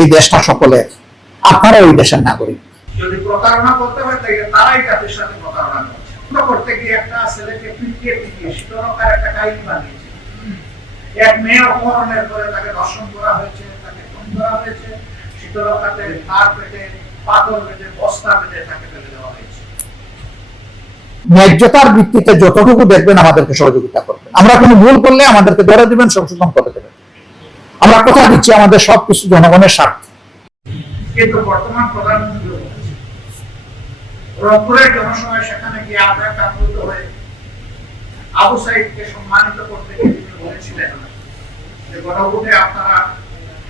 এই দেশটা সকলের, আপনারা ওই দেশের নাগরিক। যদি প্রতারণা করতে হয় তাহলে তারাই জাতির সাথে প্রতারণা করছে। করতে গিয়ে একটা ছেলেকে পিটিয়ে শীতলকার একটা কাহিনী বানিয়েছে। এক মেয়ে অপহরণের পরে তাকে ধর্ষণ করা হয়েছে, তাকে খুন করা হয়েছে, শীতলকাতে তার পেটে পাথর বেঁধে বস্তা বেঁধে তাকে ফেলে দেওয়া হয়েছে। ন্যায্যতার ভিত্তিতে যতটুকু দেখবেন আমাদেরকে সহযোগিতা করবেন। আমরা কোনো ভুল করলে আমাদেরকে ধরে দিবেন, সংশোধন করে দেবেন। আমরা কথা দিচ্ছি আমাদের সবকিছু জনগণের স্বার্থে। কিন্তু বর্তমান প্রধানমন্ত্রী রংপুরের জনসভায় সেখানে গিয়ে আবেগ আপ্লুত হয়ে আবু সাইদকে সম্মানিত করতে গিয়ে তিনি বলেছিলেন যে গণভোটে আপনারা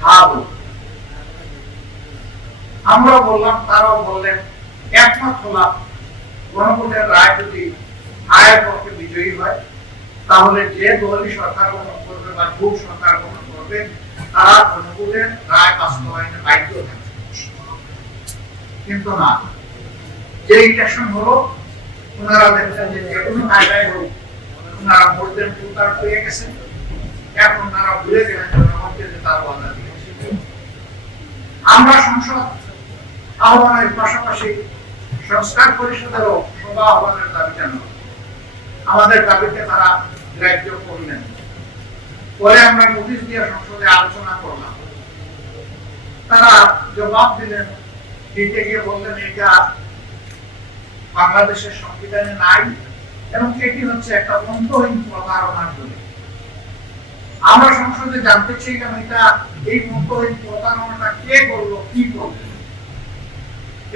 হ্যাঁ বলুন। আমরাও বললাম, তারাও বললেন, একমত হলাম গণভোটের রায় যদি হায়ের পক্ষে বিজয়ী হয় তাহলে যে দলই সরকার গঠন করবে বা ভোট সরকার গঠন করবে তারা গণভোটের রায় বাস্তবায়নে বাধ্য থাকবে। কিন্তু না, যে ইলেকশন হলো ওনারা দেখছেন যে কোনো কায়দায় হোক ওনারা ভোটের ভোটার পেয়ে গেছেন। এখন ওনারা ভুলে গেলেন জনগণকে যে তার ওয়াদা দিয়েছে। আমরা সংসদ আহ্বানের পাশাপাশি সংস্কার পরিষদেরও সভা আহ্বানের দাবি জানাবো। আমাদের দাবিতে তারা গ্রাহ্য করলেন। পরে আমরা নোটিশ দিয়ে সংসদে আলোচনা করলাম। তারা জবাব দিলেন, দিতে গিয়ে বললেন এটা বাংলাদেশের সংবিধানে নাই এবং এটি হচ্ছে একটা অন্তহীন প্রতারণার বলে। আমরা সংসদে জানতে চাইলাম এটা এই অন্তহীন প্রতারণাটা কে করলো, কি করলো,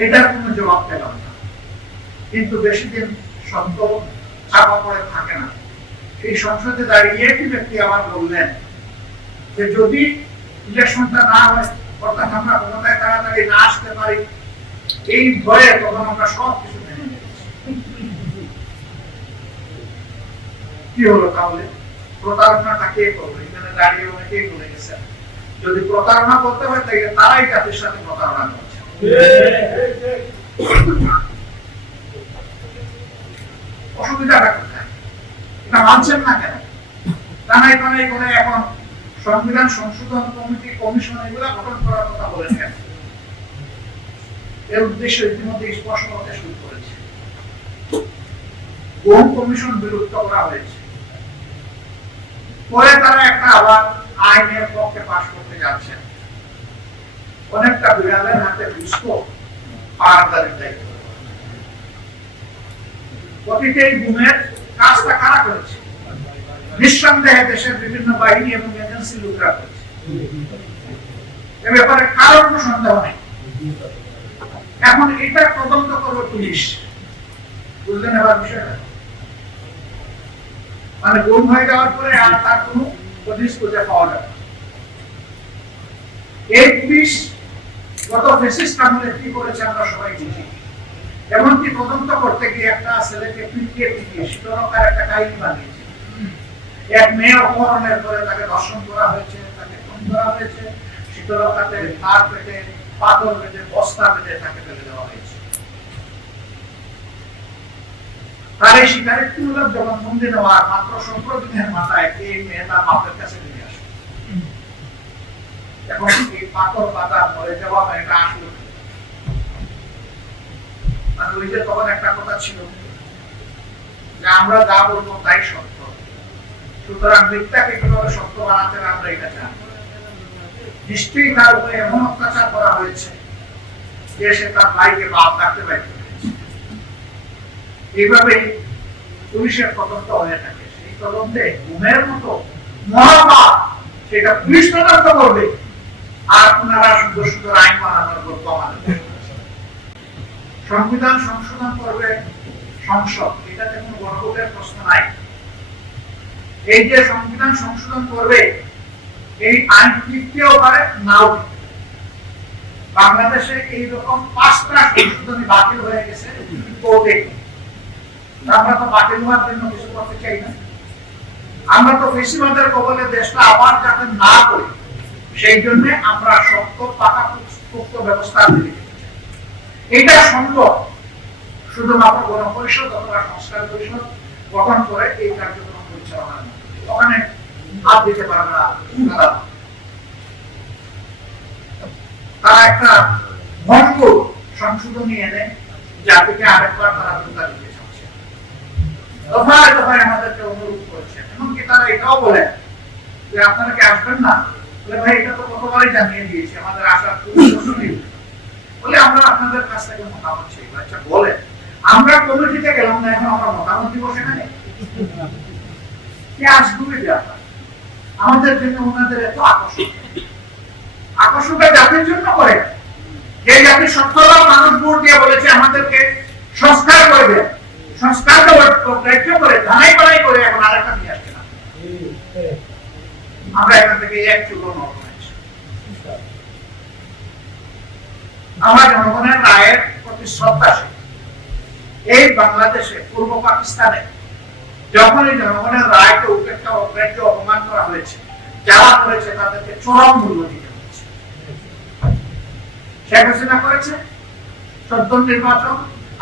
এটার কোনো জবাব পেলাম না। কিন্তু বেশি দিন শব্দ চাপা পড়ে থাকে না। এই সংসদে দাঁড়িয়ে একটি ব্যক্তি আবার বললেন যে যদি ইলেকশনটা না হয়, অর্থাৎ আমরা ক্ষমতায় তাড়াতাড়ি না আসতে পারি, এই ভয়ে তখন আমরা সব কিছু মেনে নিয়েছি। কি হলো তাহলে? প্রতারণাটা কে করবে? এখানে দাঁড়িয়ে অনেকেই বলে গেছেন যদি প্রতারণা করতে হয় তাহলে তারাই জাতির সাথে প্রতারণা করছে। অসুবিধাটা কোথায়? এটা মানছেন না কেন? টানাই টানাই করে এখন সংবিধান সংশোধন কমিটি, কমিশন এগুলা গঠন করার কথা বলেছেন। এর উদ্দেশ্য ইতিমধ্যে স্পষ্ট হতে শুরু করেছে। বহু কমিশন বিলুপ্ত করা হয়েছে। পরে তারা একটা আবার আইনের পক্ষে পাশ করতে যাচ্ছেন। অনেকটা বিড়ালের হাতে বিস্কুট পাহাড়দারির দায়িত্ব। প্রতিটি গুমের কাজটা কারা করেছে? নিঃসন্দেহে দেশের বিভিন্ন বাহিনী এবং এজেন্সি লোকরা করেছে। এ ব্যাপারে কারো কোনো সন্দেহ নেই। এখন এটা তদন্ত করবে পুলিশ। বুঝলেন এবার বিষয়টা? মানে গুম হয়ে যাওয়ার পরে আর তার কোনো হদিস খুঁজে পাওয়া যাবে। এই পুলিশ গত ফ্যাসিস্ট আমলে কি করেছে আমরা সবাই বুঝি। এমনকি তদন্ত করতে গিয়ে একটা ছেলেকে পিটিয়ে শীতলকার একটা কাহিনী বানিয়েছে। এক মেয়ে অপহরণের পরে তাকে ধর্ষণ করা হয়েছে, তাকে খুন করা হয়েছে, শীতলকাতে তার পেটে পাথর বেঁধে বস্তা বেঁধে তাকে ফেলে দেওয়া হয়েছে। তার এই স্বীকারোক্তিমূলক জবানবন্দি নেওয়ার মাত্র 17 দিনের মাথায় এই মেয়ে তার বাপের কাছে ফিরে আসে। এখন এই পাথর বাঁধা মরে যাওয়া মেয়েটা আসলো। মানে ওই যে তখন একটা কথা ছিল যে আমরা যা বলবো তাই সত্য, সুতরাং মিথ্যাকে কিভাবে সত্য বানাতে আমরা এটা জানি। নিশ্চয়ই তার উপরে এমন অত্যাচার করা হয়েছে যে সে তার ভাইকে বাপ ডাকতে পারতে পেরেছে। এইভাবেই পুলিশের তদন্ত হয়ে থাকে। সেই তদন্তে গুমের মতো মহাপাপ সেটা পুলিশ তদন্ত করবে, আর আপনারা সুন্দর সুন্দর আইন বানানোর গল্প আমাদের। সংবিধান সংশোধন করবে সংসদ, এটাতে কোনো গণভোটের প্রশ্ন নাই। এই যে সংবিধান সংশোধন করবে এই আইন টিকতেও পারে, নাও টিকতে পারে। বাংলাদেশে এইরকম 5টা সংশোধনী বাতিল হয়ে গেছে কোর্টে। আমরা তো বাতিল হওয়ার জন্য কিছু করতে চাই না। আমরা তো ফেসিবাদের কবলে দেশটা আবার যাতে না করি সেই জন্য আমরা শক্ত পাকা পুক্ত ব্যবস্থা দিতে চাই। এটা সম্ভব শুধুমাত্র গণপরিষদ অথবা সংস্কার পরিষদ গঠন করে এই কার্যক্রম পরিচালনা, ওখানে হাত দিতে পারবে না। তারা একটা ভঙ্গুর সংশোধনী এনে জাতিকে আরেকবার তারা ধোঁকা দিতে চাচ্ছে। দফায় দফায় আমাদেরকে অনুরোধ করেছে, এমনকি তারা এটাও বলে যে আপনারা কি আসবেন না? বলে ভাই এটা তো কতবারই জানিয়ে দিয়েছি, আমাদের আসার কোনো প্রশ্ন নেই। বলে আমরা আপনাদের কাছ থেকে মতামত চাই। আচ্ছা বলে আমরা কমিটিতে গেলাম না, এখন আমরা মতামত দিব সেখানে? কি আসবে ব্যাপার? আমাদের জন্য ওনাদের এত আকর্ষণ, আকর্ষণটা জাতির জন্য করে, যে জাতির 70 লাখ মানুষ ভোট দিয়ে বলেছে আমাদেরকে সংস্কার করে দেন, সংস্কারটা গ্রাহ্য করে ধানাই বানাই করে এখন আরেকটা নিয়ে আসছে না। আমরা এখান থেকে এক চুলো নয়। আমার জনগণের রায়ের প্রতি শ্রদ্ধাশীল। এই বাংলাদেশে পূর্ব পাকিস্তানে যখন এই জনগণের রায়কে উপেক্ষা অগ্রাহ্য অপমান করা হয়েছে, যারা করেছে তাদেরকে চরম মূল্য দিতে হয়েছে। শেখ হাসিনা করেছে 14 নির্বাচন,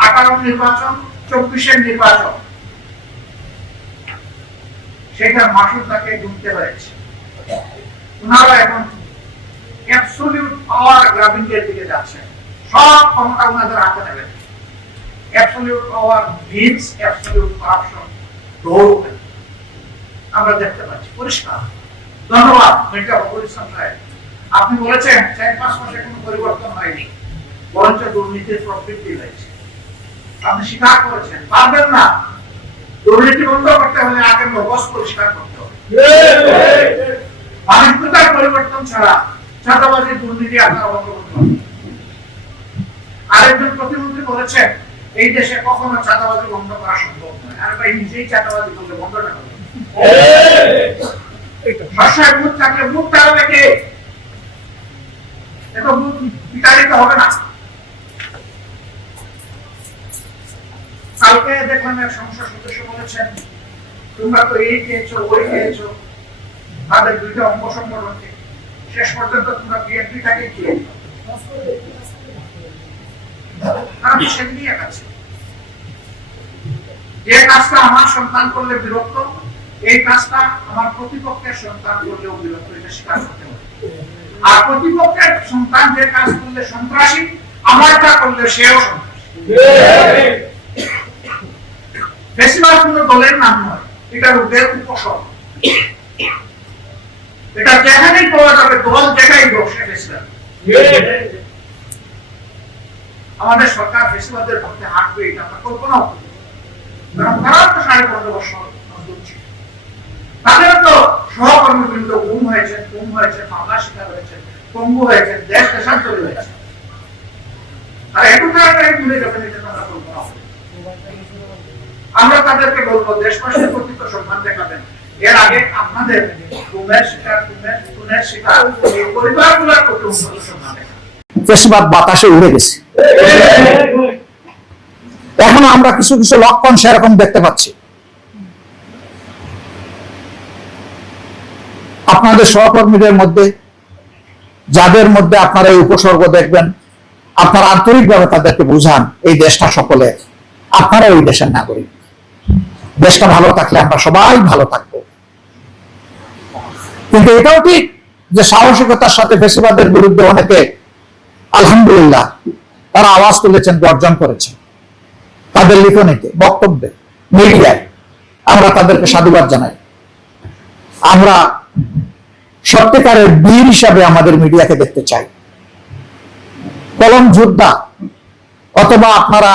18 নির্বাচন, 24 নির্বাচন, সেটার মাসুল তাকে গুনতে হয়েছে। ওনারা এখন অ্যাবসলিউট পাওয়ার গ্রাবিং এর দিকে যাচ্ছে, সব ক্ষমতা ওনাদের হাতে নেবেন। অ্যাবসলিউট পাওয়ার মিনস অ্যাবসলিউট কারাপশন দৌড় আমরা দেখতে পাচ্ছি পরিষ্কার। ধন্যবাদ মির্জা ফখরুল ইসলাম সাহেব, আপনি বলেছেন 4-5 মাসে কোনো পরিবর্তন হয়নি, বরঞ্চ দুর্নীতির প্রবৃদ্ধি হয়েছে। আপনি স্বীকার করেছেন। পারবেন না, দুর্নীতি বন্ধ করতে হলে আগে মগজ পরিষ্কার করতে হবে। মানসিকতার পরিবর্তন ছাড়া চাঁদাবাজি দুর্নীতি আপনারা বন্ধ করতে হবে। আরেকজন প্রতিমন্ত্রী বলেছেন এই দেশে কখনো চাঁদাবাজি বন্ধ করা সম্ভব নয়। আর ভাই নিজেই চাঁদাবাজি করলে বন্ধটা করবে। সরষায় ভূত থাকলে ভূত তাহলে কে? এত ভূত বিতাড়িত হবে না। কালকে দেখলাম এক সংসদ সদস্য বলেছেন তোমরা তো এই খেয়েছো ওই খেয়েছো, তাদের দুইটা অঙ্গ সংগঠনকে শেষ পর্যন্ত তোমরা বিএনপি টাকে খেয়ে যে কাজটা আমার সন্তান করলে বিরক্ত, এই কাজটা আমার প্রতিপক্ষের সন্তান করলেও বিরক্ত, এটা স্বীকার করতে হবে। আর প্রতিপক্ষের সন্তান যে কাজ করলে সন্ত্রাসী, আমারটা করলে সেও সন্ত্রাসী। বেশিরভাগ কোন দলের নাম নয়, এটা ওদের উপসর্গ। এটা যেখানেই পাওয়া যাবে, দল যেটাই বসে বেশিরভাগ। আমাদের সরকার বেশিরভাগের পক্ষে হাঁটবে এটা আমরা কল্পনাও করি, কারণ তারা তো 15.5 বছর তাদের তো সহকর্মীবৃন্দ গুম হয়েছে, মামলা শিকার হয়েছে, পঙ্গু হয়েছে, দেশ দেশান্তরী হয়েছে। আর একটু তাড়াতাড়ি ভুলে যাবেন, এটা আমরা কল্পনা করি। আমরা তাদেরকে বলবো দেশবাসীর প্রতি তো সম্মান দেখাবেন। এর আগে আপনাদের গুমের শিকার, খুনের শিকার এই পরিবারগুলোর প্রতি সম্মান দেখাবেন। ফেসিবাদ বাতাসে উড়ে গেছে। এখন আমরা কিছু কিছু লক্ষণ সেরকম দেখতে পাচ্ছি। আপনাদের সহকর্মীদের মধ্যে যাদের মধ্যে আপনারা এই উপসর্গ দেখবেন, আপনারা আন্তরিকভাবে তাদেরকে বুঝান এই দেশটা সকলের, আপনারা ওই দেশের নাগরিক। দেশটা ভালো থাকলে আমরা সবাই ভালো থাকবো। কিন্তু এটাও ঠিক যে সাহসিকতার সাথে ফেসিবাদের বিরুদ্ধে অনেকে আলহামদুলিল্লাহ তারা আওয়াজ তুলেছেন, গর্জন করেছেন। তাদের লিখনীতে, বক্তব্যে, মিডিয়ায় আমরা তাদেরকে সাধুবাদ জানাই। আমরা সত্যিকারের বীর হিসাবে আমাদের মিডিয়াকে দেখতে চাই। কলম যোদ্ধা অথবা আপনারা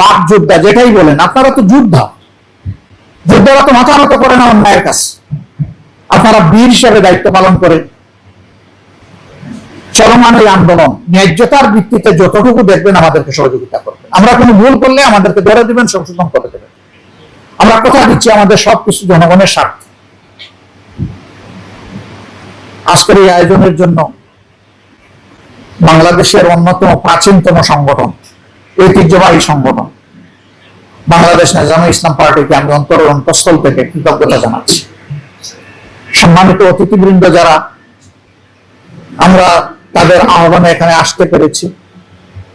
বাক যোদ্ধা যেটাই বলেন, আপনারা তো যোদ্ধা। যোদ্ধারা তো মাথা নত করে না অন্যায়ের কাছে। আপনারা বীর হিসাবে দায়িত্ব পালন করেন। চলমান এই আন্দোলন ন্যায্যতার ভিত্তিতে যতটুকু দেখবেন আমাদেরকে সহযোগিতা করবেন। আমরা কোনো ভুল করলে আমাদেরকে ধরে দিবেন, সংশোধন করে দেবেন। আমরা কথা দিচ্ছি আমাদের সবকিছু জনগণের স্বার্থে। আজকের এই আয়োজনের জন্য বাংলাদেশের অন্যতম প্রাচীনতম সংগঠন, ঐতিহ্যবাহী সংগঠন বাংলাদেশ নেজামে ইসলাম পার্টিকে আমি অন্তরের অন্তঃস্থল থেকে কৃতজ্ঞতা জানাচ্ছি। সম্মানিত অতিথিবৃন্দ যারা, আমরা তাদের আহ্বানে এখানে আসতে পেরেছি,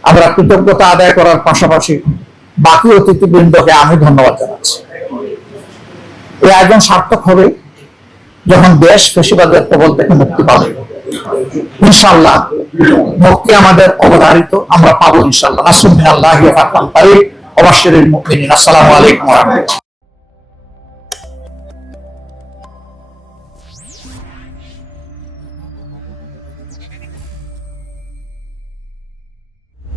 আমরা কৃতজ্ঞতা আদায় করার পাশাপাশি বাকি অতিথিবৃন্দকে আমি ধন্যবাদ জানাচ্ছি। এই আয়োজন সার্থক হবে যখন দেশ ফেসিবাদের কবল থেকে মুক্তি পাবে। ইনশাআল্লাহ মুক্তি আমাদের অবধারিত, আমরা পাবো ইনশাআল্লাহ। নাসরুম মিনাল্লাহি ওয়া ফাতহুন করিব। ওয়া বাশশিরিল মুমিনিন। আসসালামু আলাইকুম ওয়া রাহমাতুল্লাহ।